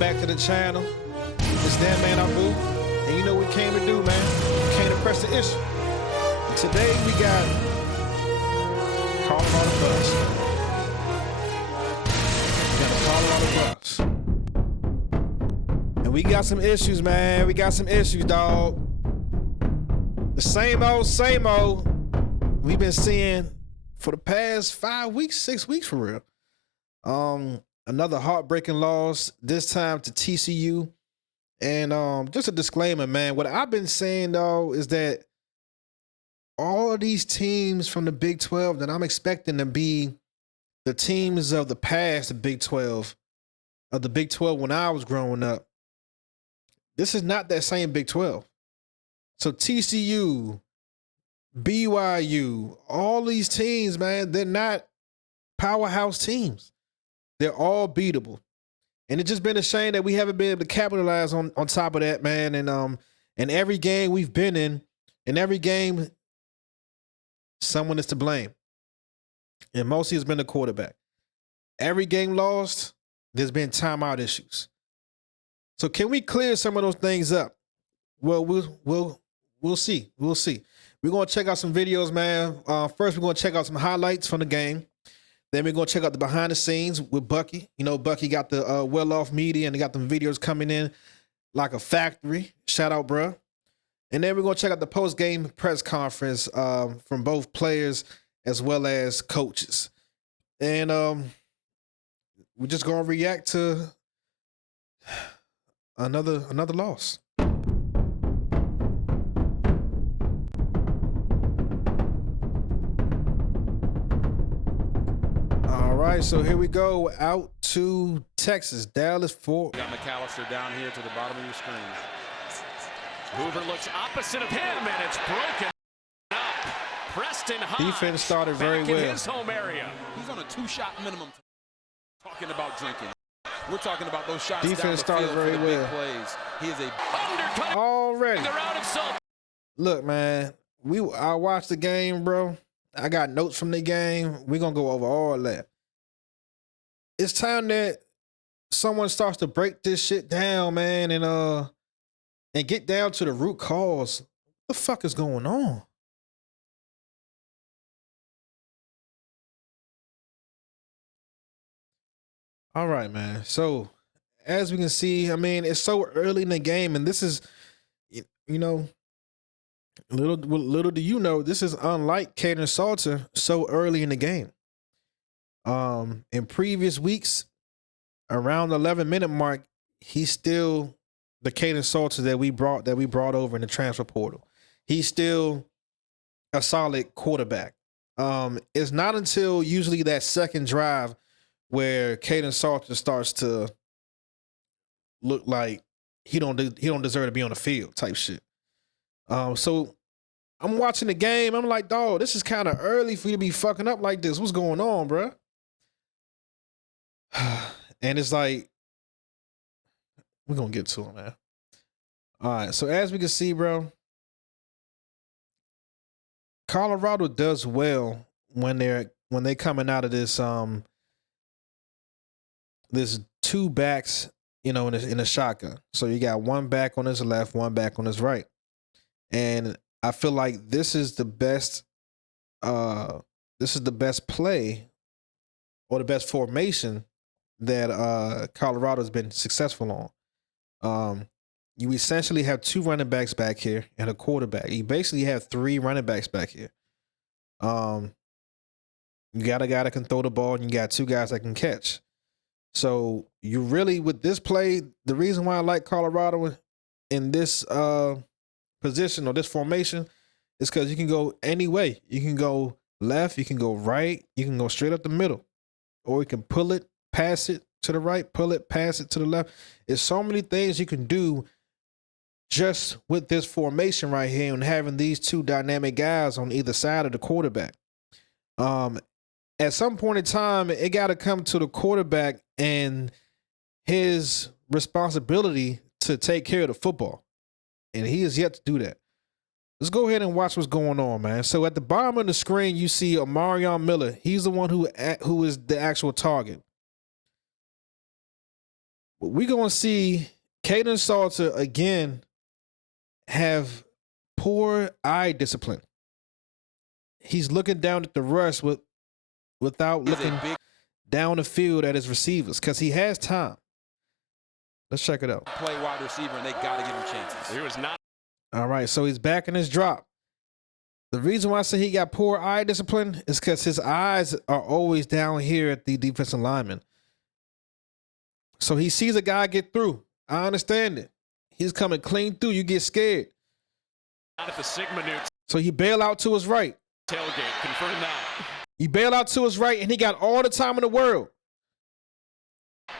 Back to the channel. It's that man Abu. And you know what we came to do, man. We came to press the issue. And today we got Colorado Bucks. We got the Colorado Bucks. And we got some issues, man. We got some issues, dog. The same old we've been seeing for the past 5 weeks, 6 weeks for real. Another heartbreaking loss, this time to TCU. And just a disclaimer, man, what I've been saying, though, is that all of these teams from the Big 12 that I'm expecting to be the teams of the past, the Big 12 when I was growing up, this is not that same Big 12. So TCU, BYU, all these teams, man, they're not powerhouse teams. They're all beatable. And it's just been a shame that we haven't been able to capitalize on top of that, man. And every game we've been in every game, someone is to blame. And mostly it's been the quarterback. Every game lost, there's been timeout issues. So can we clear some of those things up? Well, we'll see. We'll see. We're going to check out some videos, man. First, we're going to check out some highlights from the game. Then we're going to check out the behind the scenes with Bucky. You know, Bucky got the well-off media, and they got them videos coming in like a factory. Shout out, bruh. And then we're going to check out the post-game press conference from both players as well as coaches. And we're just going to react to another loss. All right, so here we go out to Texas, Dallas Fort. Got McAllister down here to the bottom of your screen. Hoover looks opposite of him, and it's broken up. Preston Hines Defense started very well. In his home area. He's on a 2-shot minimum. Talking about drinking. We're talking about those shots. Defense down the started field very for the well. Big plays. He is a undercut Already. the round of salt. Look, man, I watched the game, bro. I got notes from the game. We're going to go over all that. It's time that someone starts to break this shit down, man, and get down to the root cause. What the fuck is going on? All right, man. So, as we can see, I mean, it's so early in the game, and this is, you know, little do you know, this is unlike Kaidon Salter so early in the game. In previous weeks, around the 11-minute mark, he's still the Kaidon Salter that we brought over in the transfer portal. He's still a solid quarterback. It's not until usually that second drive where Kaidon Salter starts to look like he don't deserve to be on the field type shit. So I'm watching the game. I'm like, dog, this is kind of early for you to be fucking up like this. What's going on, bro? And it's like, we're going to get to it, man. All right. So as we can see, bro, Colorado does well when they coming out of this, this two backs, you know, in a shotgun. So you got one back on his left, one back on his right. And I feel like this is the best play or the best formation that Colorado's been successful on. You essentially have two running backs back here and a quarterback. You basically have three running backs back here. You got a guy that can throw the ball, and you got two guys that can catch. So you really, with this play, the reason why I like Colorado in this position or this formation is because you can go any way. You can go left, you can go right, you can go straight up the middle, or you can pull it, pass it to the right, pull it, pass it to the left. There's so many things you can do just with this formation right here and having these two dynamic guys on either side of the quarterback. At some point in time, it got to come to the quarterback and his responsibility to take care of the football. And he is yet to do that. Let's go ahead and watch what's going on, man. So at the bottom of the screen, you see Omarion Miller. He's the one who is the actual target. we're going to see Kaden Salter again have poor eye discipline. He's looking down at the rush without looking down the field at his receivers because he has time. Let's check it out. Play wide receiver, and they got to give him chances. He was not. All right, so he's back in his drop. The reason why I say he got poor eye discipline is because his eyes are always down here at the defensive lineman. So he sees a guy get through. I understand it. He's coming clean through. You get scared. Not at the Sigma Newt So he bail out to his right. tailgate. Confirm that. He bail out to his right, and he got all the time in the world.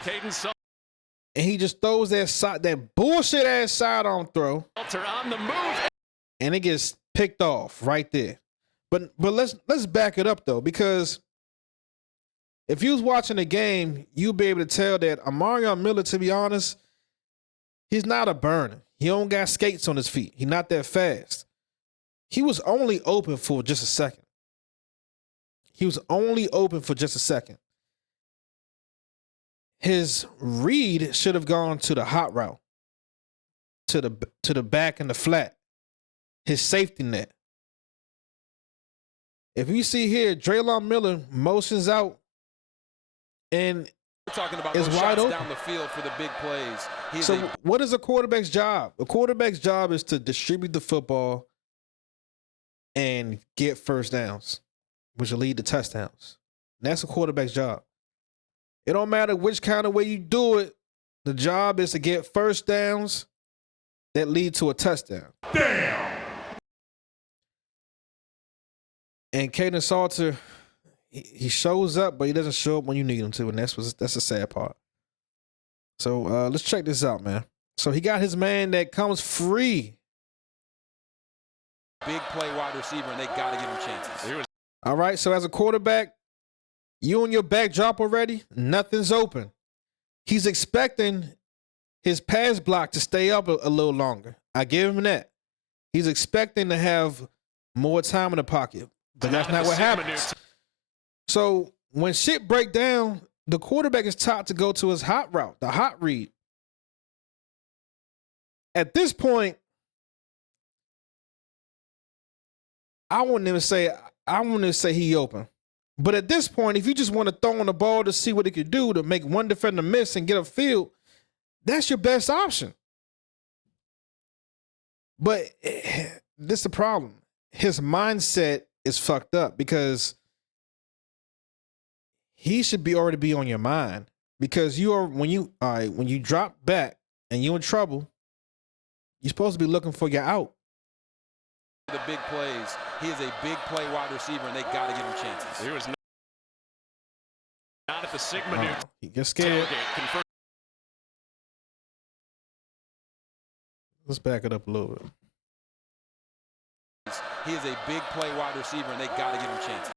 Kaden And he just throws that bullshit ass sidearm throw, Salter on the move. and it gets picked off right there. But let's back it up though, because if you was watching the game, you'd be able to tell that Amarion Miller, to be honest, he's not a burner. He don't got skates on his feet. He's not that fast. He was only open for just a second. His read should have gone to the hot route, to the back and the flat, his safety net. If you see here, Draylon Miller motions out and We're talking about is those wide shots open. down the field for the big plays. So what is a quarterback's job? A quarterback's job is to distribute the football and get first downs, which will lead to touchdowns. And that's a quarterback's job. It don't matter which kind of way you do it. The job is to get first downs that lead to a touchdown. Damn! And Kaden Salter, he shows up, but he doesn't show up when you need him to, and that's the sad part. So let's check this out, man. So he got his man that comes free. big play wide receiver, and they got to give him chances. All right, so as a quarterback, you on your back drop already, nothing's open. He's expecting his pass block to stay up a little longer. I give him that. He's expecting to have more time in the pocket, but that's not what happens. So when shit break down, the quarterback is taught to go to his hot route, the hot read. At this point, I wouldn't even say he open. But at this point, if you just want to throw on the ball to see what it could do to make one defender miss and get a field, that's your best option. But this is the problem. His mindset is fucked up because he should already be on your mind, because when you drop back and you're in trouble, you're supposed to be looking for your out. The big plays. He is a big play wide receiver, and they got to give him chances. He was not at the Sigma Newt He gets scared. tailgate. Confirm. Let's back it up a little bit. He is a big play wide receiver, and they got to give him chances.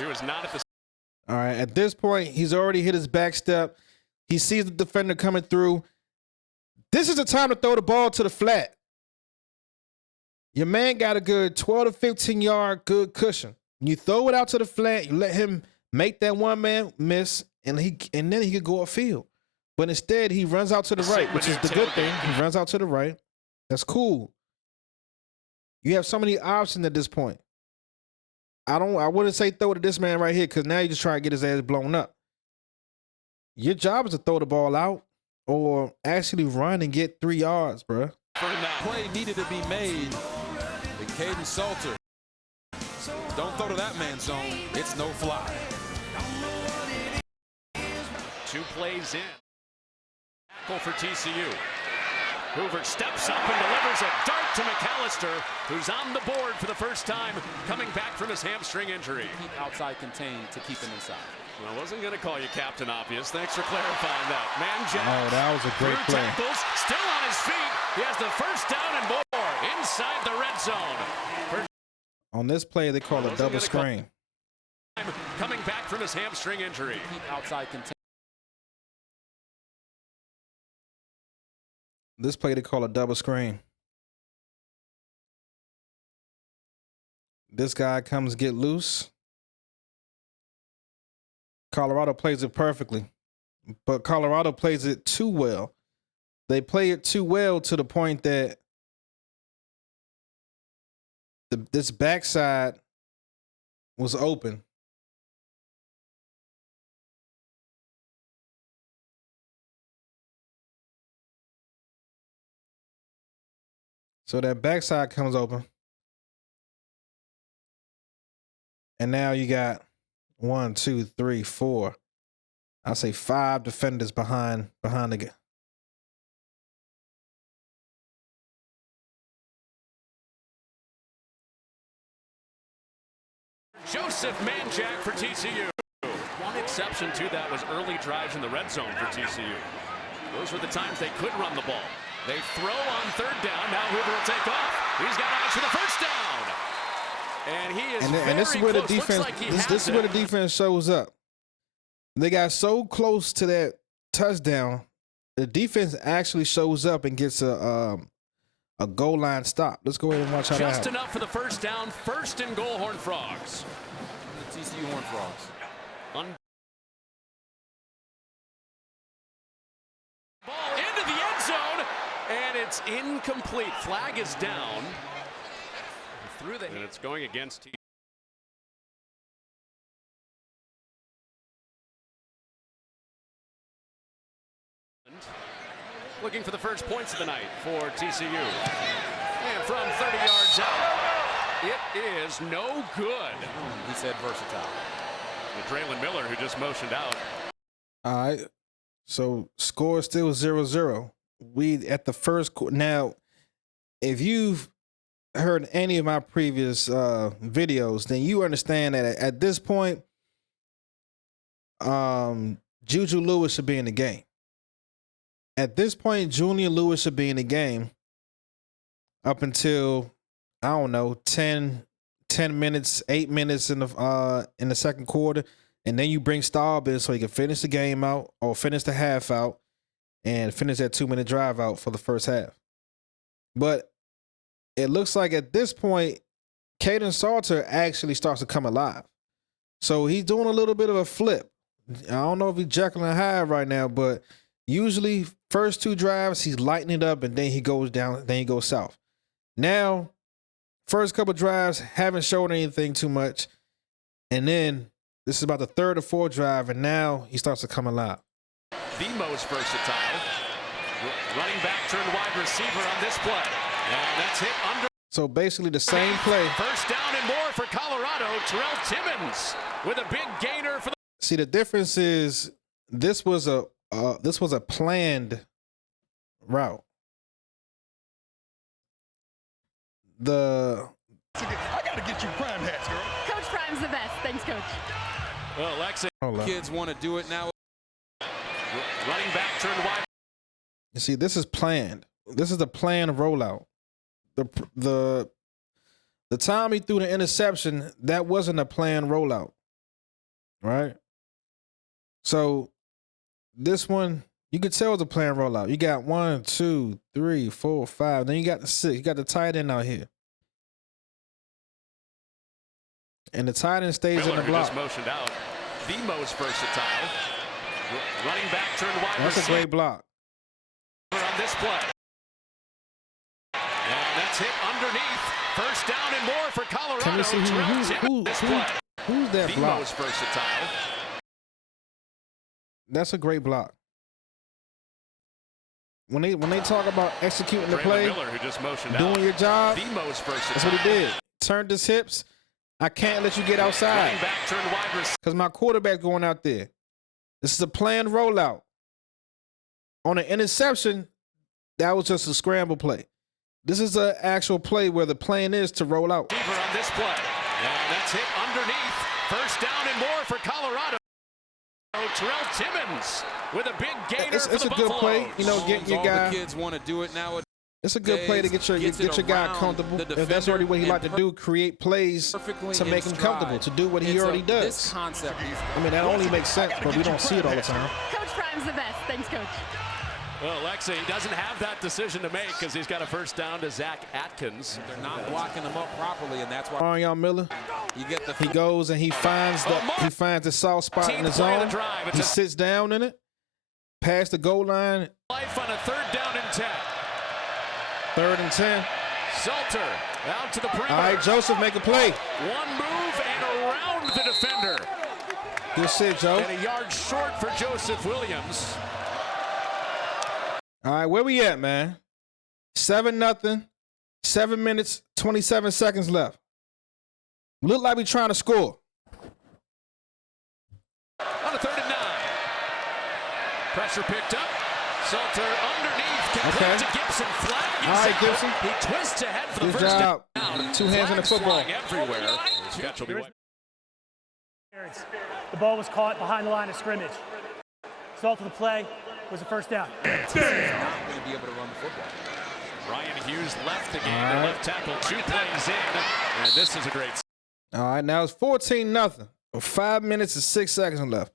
He was not at the. All right, at this point, he's already hit his back step. He sees the defender coming through. This is the time to throw the ball to the flat. Your man got a good 12 to 15 yard good cushion. You throw it out to the flat, you let him make that one man miss, and then he could go upfield. But instead, he runs out to the right, which is the good thing. He runs out to the right. That's cool. You have so many options at this point. I wouldn't say throw it to this man right here, because now you're just trying to get his ass blown up. Your job is to throw the ball out or actually run and get 3 yards, bro. Play needed to be made. And Kaden Salter. Don't throw to that man's zone. It's no fly. 2 plays in. Tackle for TCU. Hoover steps up and delivers a dart to McAllister, who's on the board for the first time, coming back from his hamstring injury. Keep outside contained to keep him inside. Well, I wasn't going to call you Captain Obvious. Thanks for clarifying that. Man Jack. Oh, that was a great through play. tackles, still on his feet. He has the first down and more inside the red zone. On this play, they call it double screen. Coming back from his hamstring injury. Keep outside contained. This play, they call a double screen. This guy comes get loose. Colorado plays it perfectly. but Colorado plays it too well. They play it too well to the point that this backside was open. So that backside comes open. And now you got 1, 2, 3, 4. I'll say 5 defenders behind the guy. Joseph Manjack for TCU. One exception to that was early drives in the red zone for TCU. Those were the times they could run the ball. They throw on third down. Now Hoover will take off. He's got eyes for the first down. And he is and this is where the close. defense. Like this is where the defense shows up. They got so close to that touchdown. The defense actually shows up and gets a goal line stop. Let's go ahead and watch how that happens. Just enough for the first down. First and goal, Horned Frogs. The TCU Horned Frogs. Ball into the end zone, and it's incomplete. Flag is down. Through the and it's going against TCU. Looking for the first points of the night for TCU. And from 30 yards out, it is no good. He said versatile. Draylon Miller, who just motioned out. All right. So score is still 0-0. We at the first now, if you've heard any of my previous videos, then you understand that at this point, Juju Lewis should be in the game. At this point, Julian Lewis should be in the game up until, I don't know, 10 minutes, 8 minutes in the second quarter. And then you bring Staub in so he can finish the game out or finish the half out and finish that 2-minute drive out for the first half. But it looks like at this point, Kaidon Salter actually starts to come alive. So he's doing a little bit of a flip. I don't know if he's Jekyll and Hyde right now, but usually first 2 drives, he's lighting it up and then he goes down, then he goes south. Now, first couple drives haven't showed anything too much. And then this is about the 3rd or 4th drive, and now he starts to come alive. The most versatile. Running back turned wide receiver on this play. And that's hit under. So basically the same play. First down and more for Colorado. Terrell Timmons with a big gainer for the. See, the difference is this was a planned route. I gotta get you prime hats, girl. Coach Prime's the best. Thanks, Coach. Well, Alexi. Kids want to do it now. Running back turned wide. You see, this is planned. This is the planned rollout. The time he threw the interception, that wasn't a planned rollout, right? So this one, you could tell it's a planned rollout. You got 1, 2, 3, 4, 5. Then you got the 6. You got the tight end out here. And the tight end stays Miller, in the block. Just motioned out. The most versatile. Running back turned wide That's receiver. a great block. On this play. And that's hit underneath. First down and more for Colorado. Can we see who's that the block? most versatile. That's a great block. When they talk about executing the Draylon play, Miller, who just motioned doing out. your job, The most versatile. that's what he did. Turned his hips. I can't let you get outside Running back turned wide receiver. because my quarterback going out there. This is a planned rollout. On an interception, that was just a scramble play. This is an actual play where the plan is to roll out. On this play. And that's hit underneath. First down and more for Colorado. Terrell Timmons with a big gainer It's for the a good Buffaloes. play, you know, getting your All guy. the kids want to do it now. It's a good play to get your guy comfortable. If that's already what he like to do, create plays to make him comfortable, to do what he already does. This concept. I mean, that only makes sense, but we don't see it all the time. Coach Prime's the best. Thanks, Coach. Well, Alexi doesn't have that decision to make because he's got a first down to Zach Atkins. They're not blocking them up properly, and that's why Arion Miller, you get the. he goes and he finds the soft spot in the zone. He sits down in it, past the goal line. Life on a 3rd down and 10. 3rd and 10. Salter out to the perimeter. All right, Joseph, make a play. One move and around the defender. Good shit, Joe. And a yard short for Joseph Williams. All right, where we at, man? 7-0. 7 minutes, 27 seconds left. Look like we trying to score. On a 3rd and 9. Pressure picked up. Salter underneath. Complete to Gibson. Flag is All right, out. Gibson. He twists ahead for the Good first job. down. 2 hands on the Flags football. flying everywhere. Catch will be wiped. The ball was caught behind the line of scrimmage. Result of the play was a first down. Not going to be able to run the football. Ryan Hughes left the game. The left tackle 2 plays in. And this is a great. All right, now it's 14-0. 5 minutes and 6 seconds left.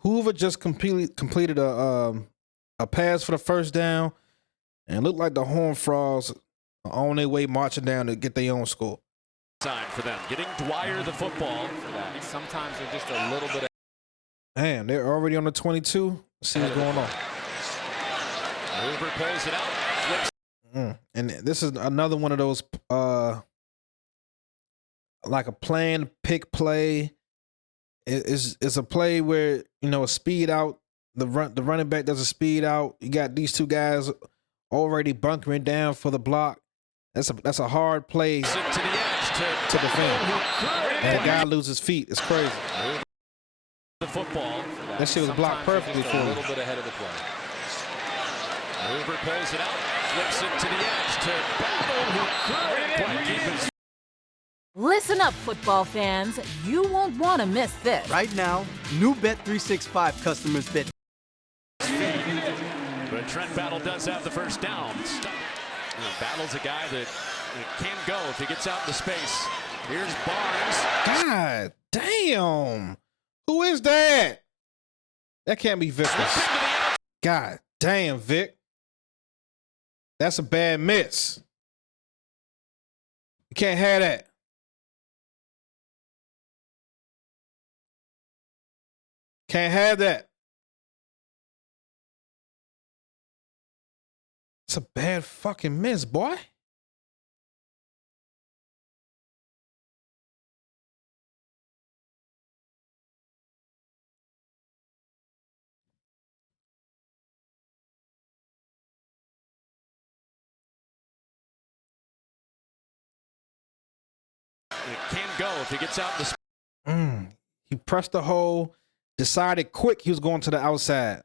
Hoover just completed a pass for the first down, and it looked like the Horned Frogs are on their way marching down to get their own score. Sign for them. Getting Dwyer the football. Sometimes they're just a little bit. Damn, they're already on the 22. Let's see what's going on. Hoover pulls it out. Flips. And this is another one of those like a planned pick play. It's a play where, you know, a speed out. The running back does a speed out. You got these 2 guys already bunkering down for the block. That's a hard play To the edge to defend. And the guy loses feet. It's crazy. the football. That shit was blocked perfectly for A him. little bit ahead of the play. Hoover pulls it out. Flips it to the edge to Battle, who could keep his. Listen up, football fans. You won't want to miss this. Right now, new Bet365 customers bet. But Trent Battle does have the first down. Battle's a guy that can go if he gets out into space. Here's Barnes. God damn. Who is that? That can't be Vic. God damn, Vic. That's a bad miss. You can't have that. Can't have that. It's a bad fucking miss, boy. It can go if he gets out into space. He pressed the hole, decided quick he was going to the outside.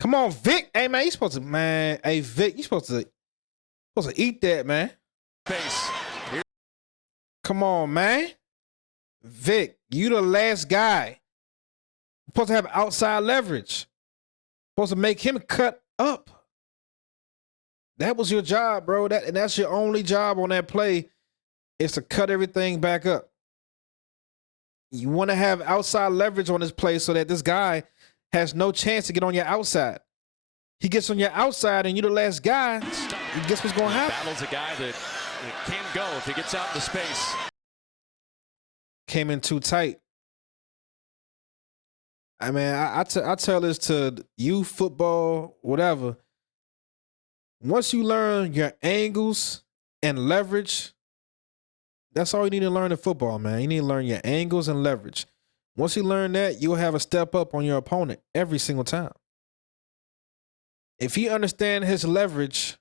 Come on, Vic. Hey, man, you supposed to, man. Hey, Vic, you supposed to eat that, man. Here Come on, man. Vic, you the last guy. You're supposed to have outside leverage. Supposed to make him cut up. That was your job, bro. That's your only job on that play is to cut everything back up. You want to have outside leverage on this play so that this guy has no chance to get on your outside. He gets on your outside and you're the last guy. Guess what's going to happen? Battle's a guy that can go if he gets out into space. Came in too tight. I mean, I tell this to youth football, whatever. Once you learn your angles and leverage, that's all you need to learn in football, man. You need to learn your angles and leverage. Once you learn that, you'll have a step up on your opponent every single time. If he understands his leverage,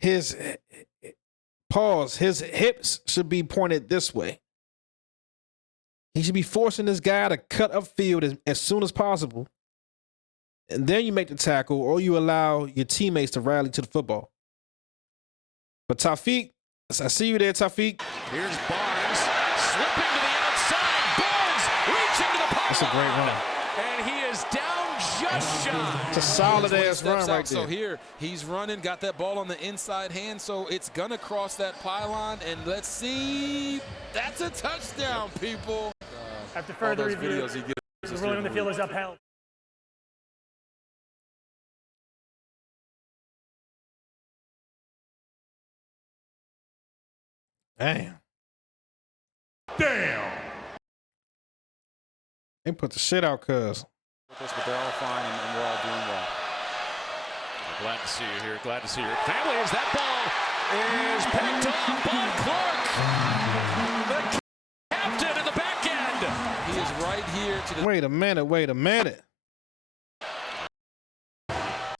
his hips should be pointed this way. He should be forcing this guy to cut upfield as soon as possible. And then you make the tackle or you allow your teammates to rally to the football. But Taufeeq, I see you there, Taufeeq. Here's Barnes slipping to the outside. Barnes reaching to the pylon. That's a great run. And he is down just shy. It's a solid ass run right there. So here, he's running, got that ball on the inside hand, so it's going to cross that pylon, and let's see. That's a touchdown, people. After further all those review, videos he gives the us ruling during on the field is upheld. Damn. Damn. They put the shit out, cuz. But they're all fine and we're all doing well. Glad to see you here. Glad to see your family as that ball is picked off by Clark. The captain in the back end. He is right here to the Wait a minute.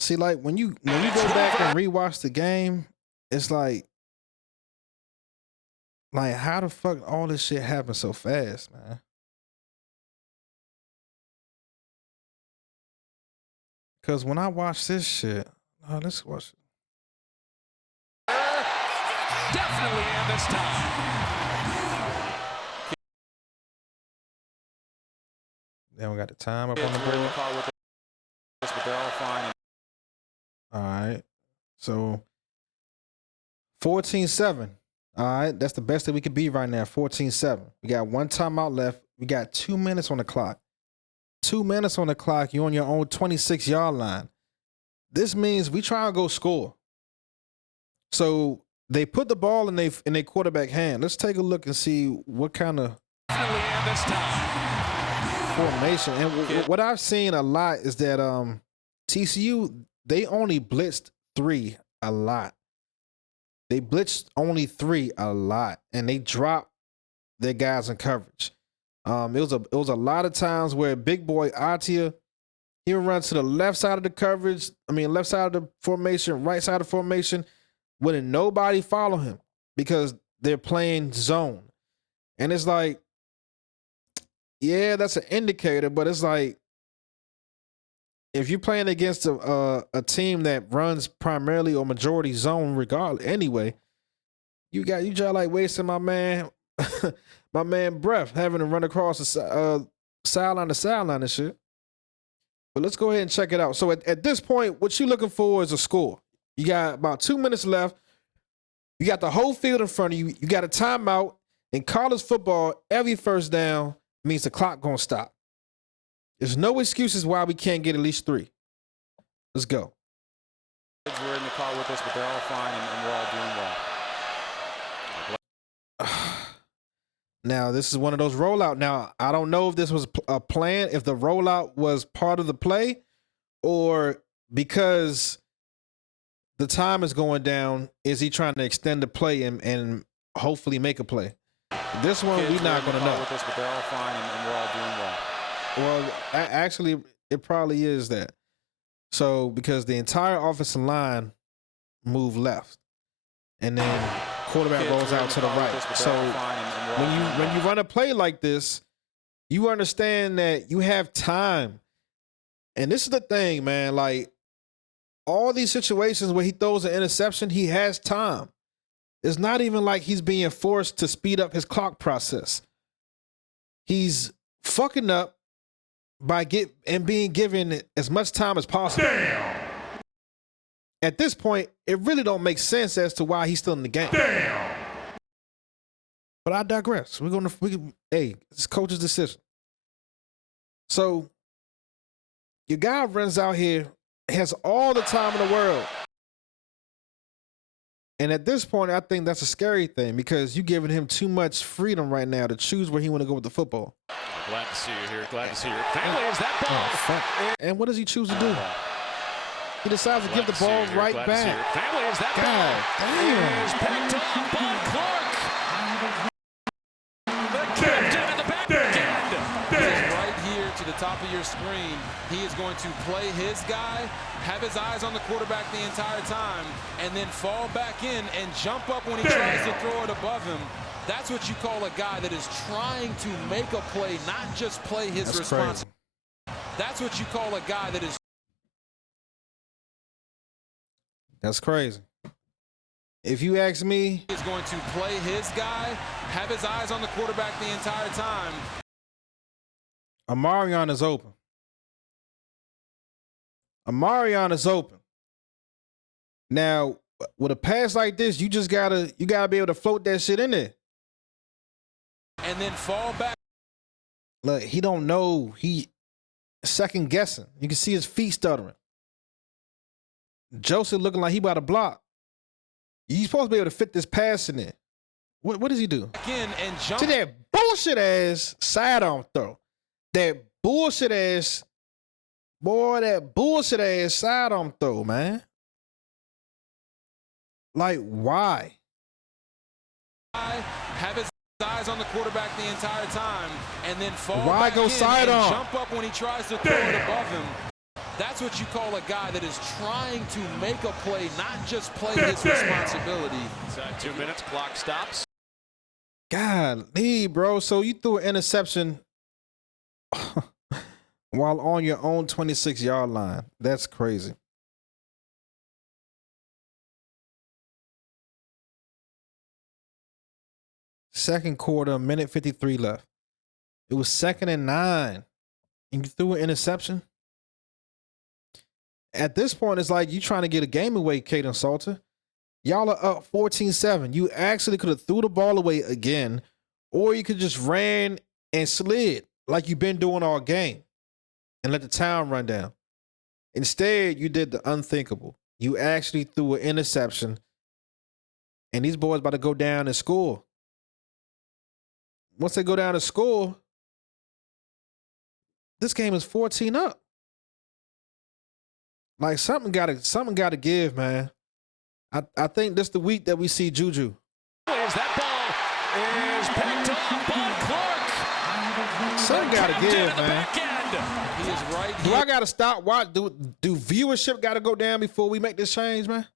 See, like when you go back and rewatch the game, it's like how the fuck all this shit happened so fast, man? Because when I watch this shit, let's watch it. Definitely in this time. Then we got the time up on the board. But they're all fine. All right. So 14-7. All right. That's the best that we could be right now. 14-7. We got one timeout left. We got 2 minutes on the clock. 2 minutes on the clock. You're on your own 26-yard line. This means we try to go score. So they put the ball in their quarterback hand. Let's take a look and see what kind of Definitely in this time. formation. And what I've seen a lot is that TCU, they only blitzed 3 a lot. They blitzed only 3 a lot, and they dropped their guys in coverage. It was a lot of times where big boy Atia, he would run to the left side of the coverage. Left side of the formation, right side of the formation. Wouldn't nobody follow him because they're playing zone. And it's like, yeah, that's an indicator, but it's like, if you're playing against a team that runs primarily or majority zone regardless anyway, you just like wasting my man breath having to run across the sideline to sideline and shit. But let's go ahead and check it out. So at this point, what you're looking for is a score. You got about 2 minutes left. You got the whole field in front of you. You got a timeout. In college football, every first down means the clock gonna stop. There's no excuses why we can't get at least 3. Let's go. We're in the car with us, but they're all fine and we're all doing well. Now, this is one of those rollout. Now, I don't know if this was a plan, if the rollout was part of the play, or because the time is going down, is he trying to extend the play and hopefully make a play? This one, we're not going to know. With us, but they're all fine and we're all doing well. Well, actually, it probably is that. So, because the entire offensive line moved left, and then quarterback rolls out to the right. So, when you run a play like this, you understand that you have time. And this is the thing, man. Like, all these situations where he throws an interception, he has time. It's not even like he's being forced to speed up his clock process. He's fucking up by being given as much time as possible. Damn! At this point, it really don't make sense as to why he's still in the game. Damn! But I digress. It's coach's decision. So your guy runs out here, has all the time in the world. And at this point, I think that's a scary thing because you're giving him too much freedom right now to choose where he want to go with the football. Glad to see you here. Glad to see your family as that ball. And what does he choose to do? He decides to give the ball right back. Family as that God damn. ball is picked up by Clark. The captain in the back end. He is right here to the top of your screen. He is going to play his guy, have his eyes on the quarterback the entire time, and then fall back in and jump up when he tries to throw it above him. That's what you call a guy that is trying to make a play, not just play his responsibility. That's what you call a guy that is. That's crazy. If you ask me, He's going to play his guy, have his eyes on the quarterback the entire time. Amarion is open. Amarion is open. Now, with a pass like this, you gotta be able to float that shit in there. And then fall back. Look, he don't know. He second guessing. You can see his feet stuttering. Joseph looking like he about to block. You're supposed to be able to fit this pass in there. What does he do? Again and jump. To that bullshit ass sidearm throw. That bullshit ass Boy, that bullshit ass sidearm throw, man. Like, why? Have his eyes on the quarterback the entire time, and then fall Why back go in sidearm? and jump up when he tries to throw it above him. That's what you call a guy that is trying to make a play, not just play his responsibility. Inside 2 minutes, clock stops. Golly, bro. So you threw an interception while on your own 26-yard line. That's crazy. Second quarter, minute 53 left. It was 2nd and 9, and you threw an interception. At this point, it's like you trying to get a game away, Kaden Salter. Y'all are up 14-7. You actually could have threw the ball away again, or you could just ran and slid like you've been doing all game and let the time run down. Instead, you did the unthinkable. You actually threw an interception, and these boys about to go down and score. Once they go down and score, this game is 14 up. Like something gotta give, man. I think this the week that we see Juju. As that ball is picked off by Clark. Something gotta give, man. He is right Do here. I gotta stop? Why do viewership gotta go down before we make this change, man?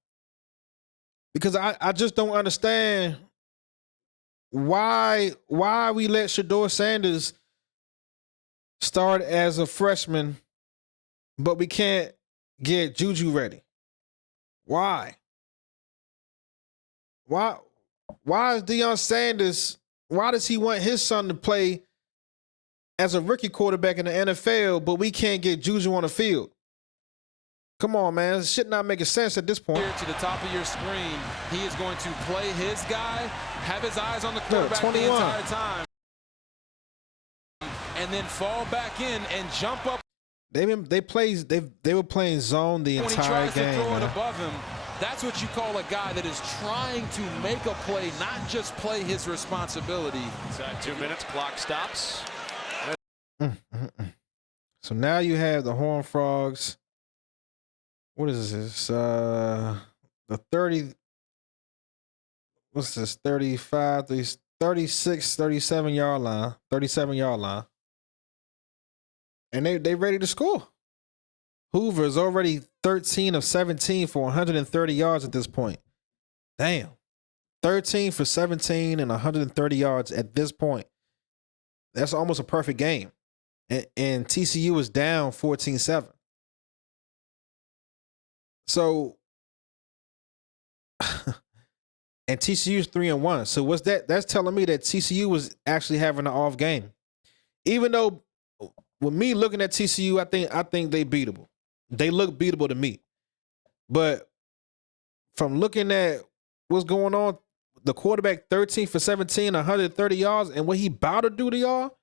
Because I just don't understand why we let Shedeur Sanders start as a freshman, but we can't get Juju ready. Why? Why is Deion Sanders, why does he want his son to play as a rookie quarterback in the NFL, but we can't get Juju on the field? Come on, man. This shit not making sense at this point. Here to the top of your screen, he is going to play his guy, have his eyes on the quarterback the 21. entire time, and then fall back in and jump up They were playing zone the when he entire tries game. to throw it Man. above him. That's what you call a guy that is trying to make a play, not just play his responsibility. Inside 2 minutes, clock stops. So now you have the Horned Frogs. What is this? The 30. What's this? 35, 36, 37-yard line. 37-yard line. And they ready to score. Hoover is already 13 of 17 for 130 yards at this point. Damn. 13 for 17 and 130 yards at this point. That's almost a perfect game. And TCU is down 14-7. So, and TCU is 3-1. So what's that? That's telling me that TCU was actually having an off game. Even though with me looking at TCU, I think they beatable. They look beatable to me. But from looking at what's going on, the quarterback 13 for 17, 130 yards, and what he about to do to y'all,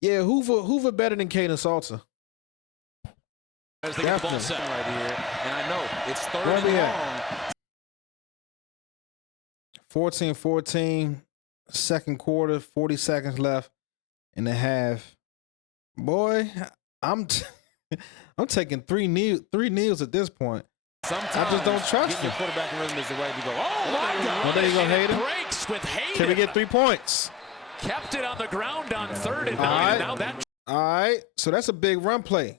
yeah, Hoover better than Kaden Salter. As they get the ball Definitely. set. Right here, and I know it's third Where and we long. 14-14, second quarter, 40 seconds left in the half. Boy, I'm taking three kneels at this point. Sometimes I just don't trust getting him. your quarterback in rhythm is the way to go. Oh my God! Oh, there you go, And it Hayden. breaks with Hayden. Can we get 3 points? Kept it on the ground on 3rd and 9. All right. Now that All right, so that's a big run play.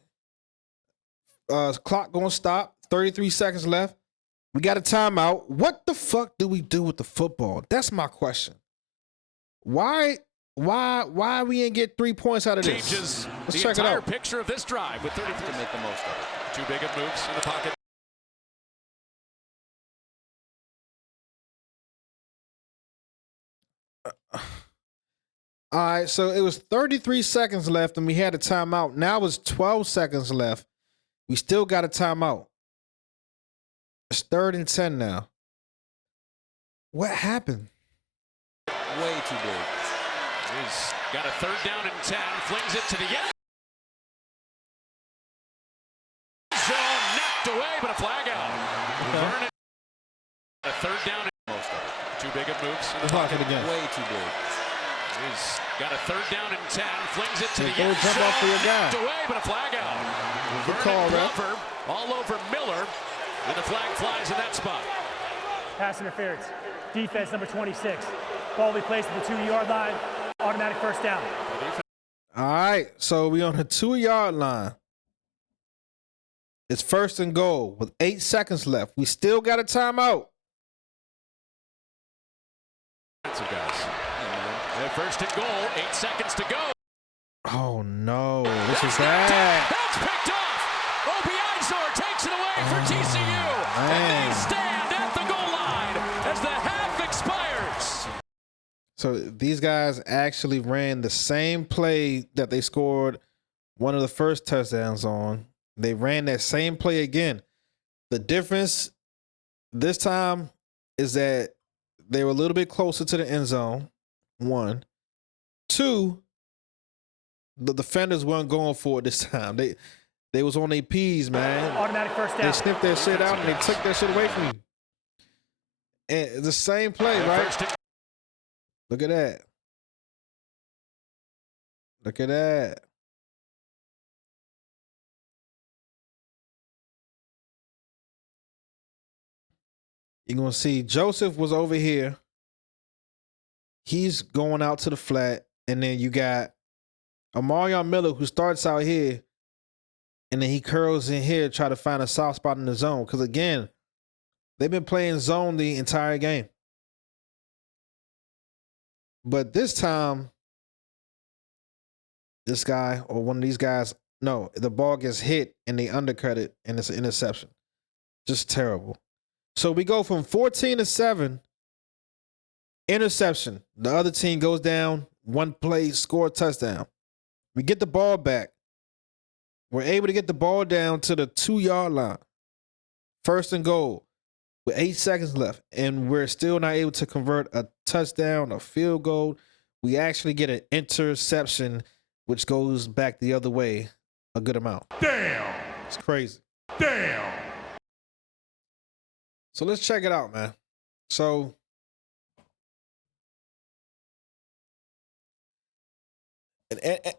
Clock gonna stop. 33 seconds left. We got a timeout. What the fuck do we do with the football? That's my question. Why we ain't get 3 points out of this? changes Let's the check it entire out. picture of this drive with 33 to make the most of it. Too big of moves in the pocket. All right, so it was 33 seconds left and we had a timeout. Now it's 12 seconds left. We still got a timeout. It's 3rd and 10 now. What happened? Way too big. He's got a 3rd down and 10. Flings it to the end zone. Knocked away, but a flag out. Vernon. A 3rd down and Most of it. too big of moves in the Clock pocket. it again. Way too big. He's got a 3rd down and 10. Flings it to the Go end jump zone. off for your guy. Knocked away, but a flag out. Good call, ref. Glover all over Miller, and the flag flies in that spot. Pass interference. Defense number 26. Ball will be placed at the 2-yard line. Automatic first down. All right, so we on the 2-yard line. It's 1st and goal with 8 seconds left. We still got a timeout. That's it, guys. And 1st and goal, 8 seconds to go. Oh no, this is that. That's picked off. Obiizor takes it away for TCU. And they stand at the goal line as the half expires. So these guys actually ran the same play that they scored one of the first touchdowns on. They ran that same play again. The difference this time is that they were a little bit closer to the end zone, 1. 2, the defenders weren't going for it this time. They was on their P's, man. Automatic first down. They sniffed that shit out and they took that shit away from you. And the same play, right? Look at that. Look at that. You're going to see Joseph was over here. He's going out to the flat. And then you got Amarion Miller, who starts out here. And then he curls in here, try to find a soft spot in the zone. Because, again, they've been playing zone the entire game. But this time, this guy or one of these guys, no, the ball gets hit and they undercut it, and it's an interception. Just terrible. So we go from 14-7, interception. The other team goes down, 1 play, score a touchdown. We get the ball back. We're able to get the ball down to the 2-yard line. 1st and goal with 8 seconds left, and we're still not able to convert a touchdown, a field goal. We actually get an interception, which goes back the other way a good amount. Damn! It's crazy. Damn! So let's check it out, man. So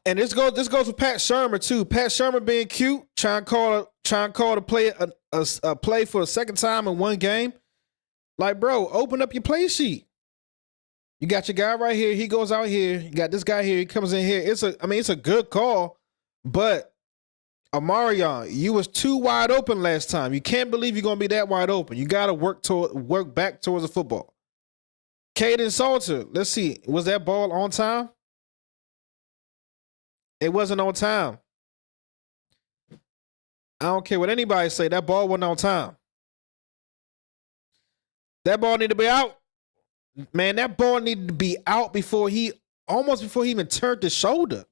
and this goes with Pat Shurmur too. Pat Shurmur being cute, trying to call a play a play for the second time in one game. Like, bro, open up your play sheet. You got your guy right here. He goes out here. You got this guy here. He comes in here. It's a good call, but Amarion, you was too wide open last time. You can't believe you're gonna be that wide open. You gotta work back towards the football. Caden Salter, let's see, was that ball on time? It wasn't on time. I don't care what anybody say. That ball wasn't on time. That ball needed to be out. Man, that ball needed to be out before he even turned his shoulder.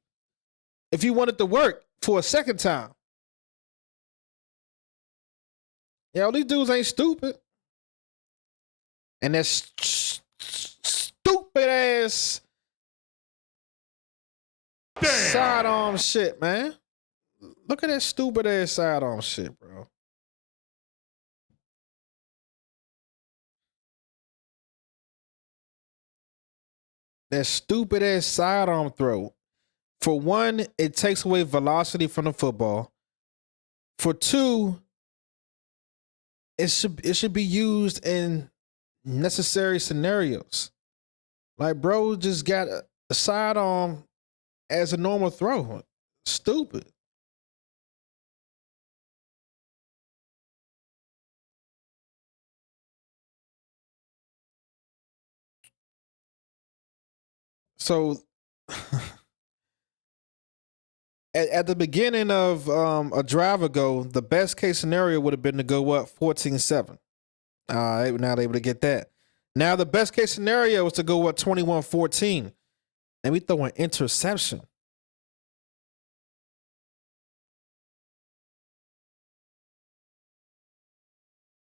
If he wanted to work for a second time. Yo, these dudes ain't stupid. And that stupid ass sidearm shit, man. Look at that stupid ass sidearm shit, bro. That stupid ass sidearm throw. For one, it takes away velocity from the football. For two, it should be used in necessary scenarios. Like, bro just got a sidearm as a normal throw. Stupid. So at the beginning of a drive ago, the best case scenario would have been to go up 14-7. We're not able to get that. Now the best case scenario is to go up 21-14. And we throw an interception.